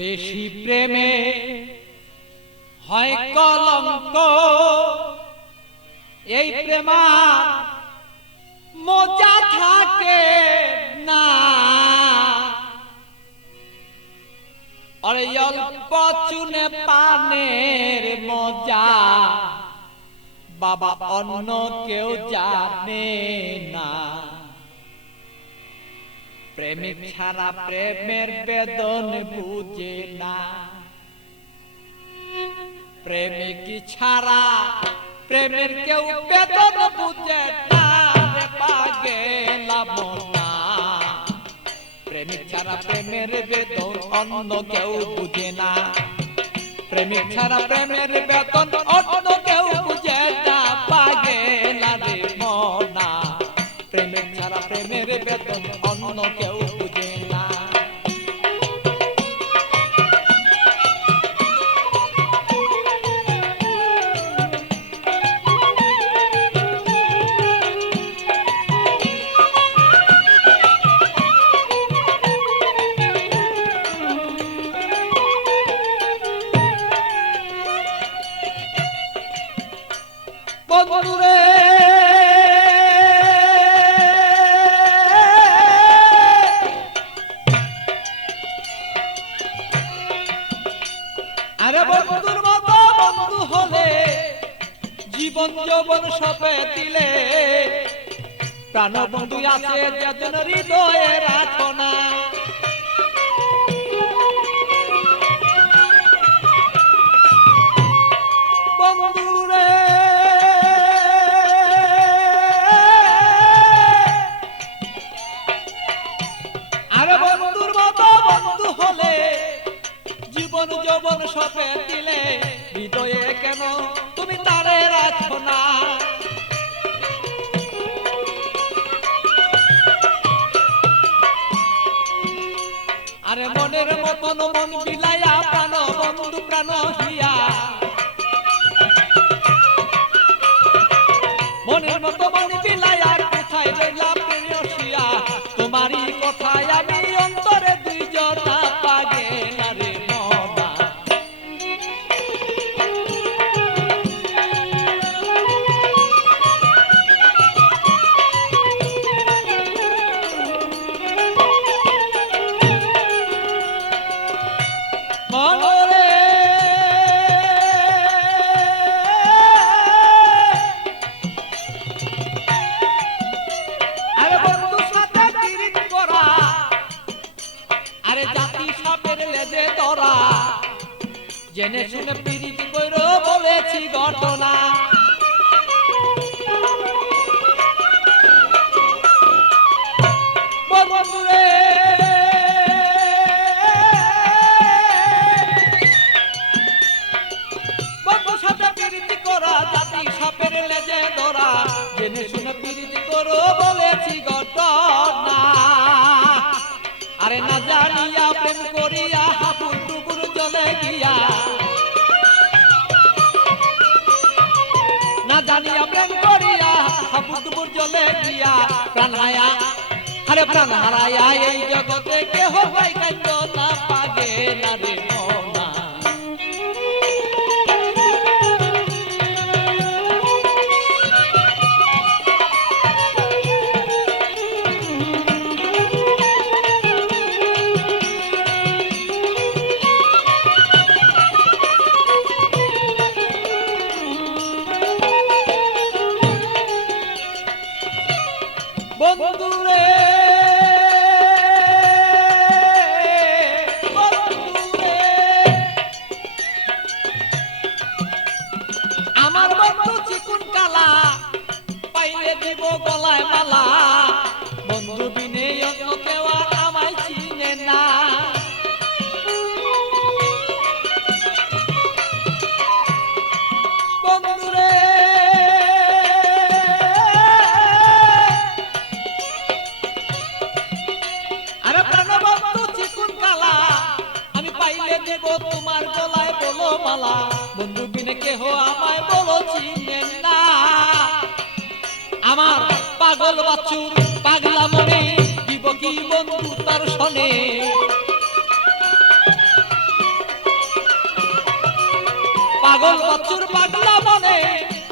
বেশি প্রেমে হয় কলঙ্ক। এই প্রেমা মজা থাকে না। আরে অল্প চুনে পানের মজা বাবা অন্য কেউ জানে না। প্রেমিক ছাড়া প্রেমের বেদন বুঝে না। প্রেমিক ছাড়া প্রেমের কেউ বেদন বুঝে না। প্রেমিক ছাড়া প্রেমের বেদন অন্য কেউ বুঝে না। প্রেমিক ছাড়া প্রেমের বেতন অন্য কেউ বুঝে না। পাগেলা রে মনা প্রেমিক ছাড়া প্রেমের বেতন অন্য কেউ সপে দিলে। প্রাণ বন্ধু আছে যেদিন হৃদয়ে রাখো না। জীবন যৌবন সপে দিলে। হৃদয়ে কেন তুমি তারে রাখো না? মনের মতন মন বিলাইয়া প্রাণ বন্ধু প্রাণ হিয়া জেনে শুনে পিরিতি কইর বলেছি ঘটনা। না জানিয়া প্রেম করিয়া হাপুর টুকুর জলে গিয়া। না জানিয়া প্রেম করিয়া হাপুর টুকুর চলে গিয়া। প্রাণ হায়া আরে প্রাণ হারায়া এই জগতে কেহ পাই কান্দ না পাগে না রে আমার বন্ধু চিকুন কালা পাইলে দিব গলায় মালা। দেব তোমার গলায় বলো মালা? বন্ধু বিনে কেহ আমায় বলো চিনেন না। আমার পাগল বাচ্চু পাগলা মনে, দিব কি বন্ধু তার সনে? পাগল বাচ্চুর পাগলা মনে,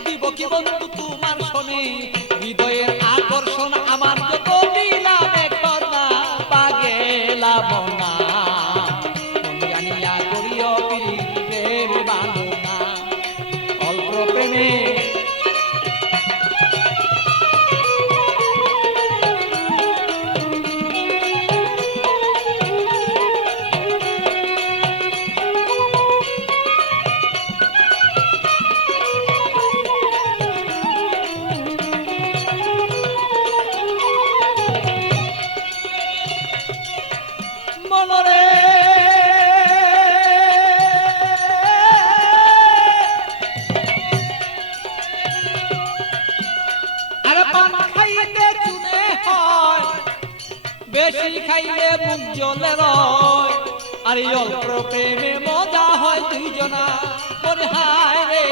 দিব কি বন্ধু তোমার সনে? বেশি খাইলে মুখ জ্বলে অল্প প্রেমে মজা হয় দুইজনা। হায় রে।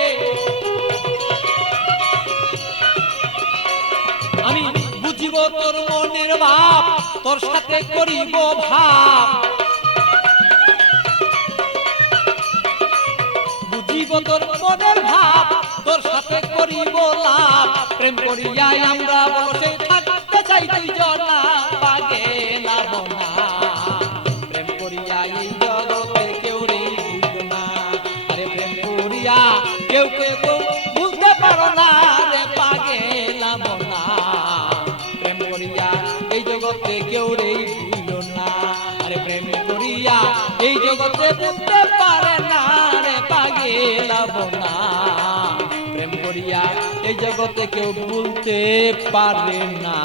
আমি বুঝিব তোর মনের ভাব, তোর সাথে করিব ভাব। বুঝিব তোর মনের করিয়া কেউ কেউ বুঝতে পারো না রে পাগে লাভ না। প্রেম করিয়া এই জগতে কেউ রে বুঝল না। আরে প্রেম করিয়া এই জগতে বুঝতে পারে না রে পাগে লাভ না। প্রেম করিয়া এই জগতে কেউ ভুলতে পারে না।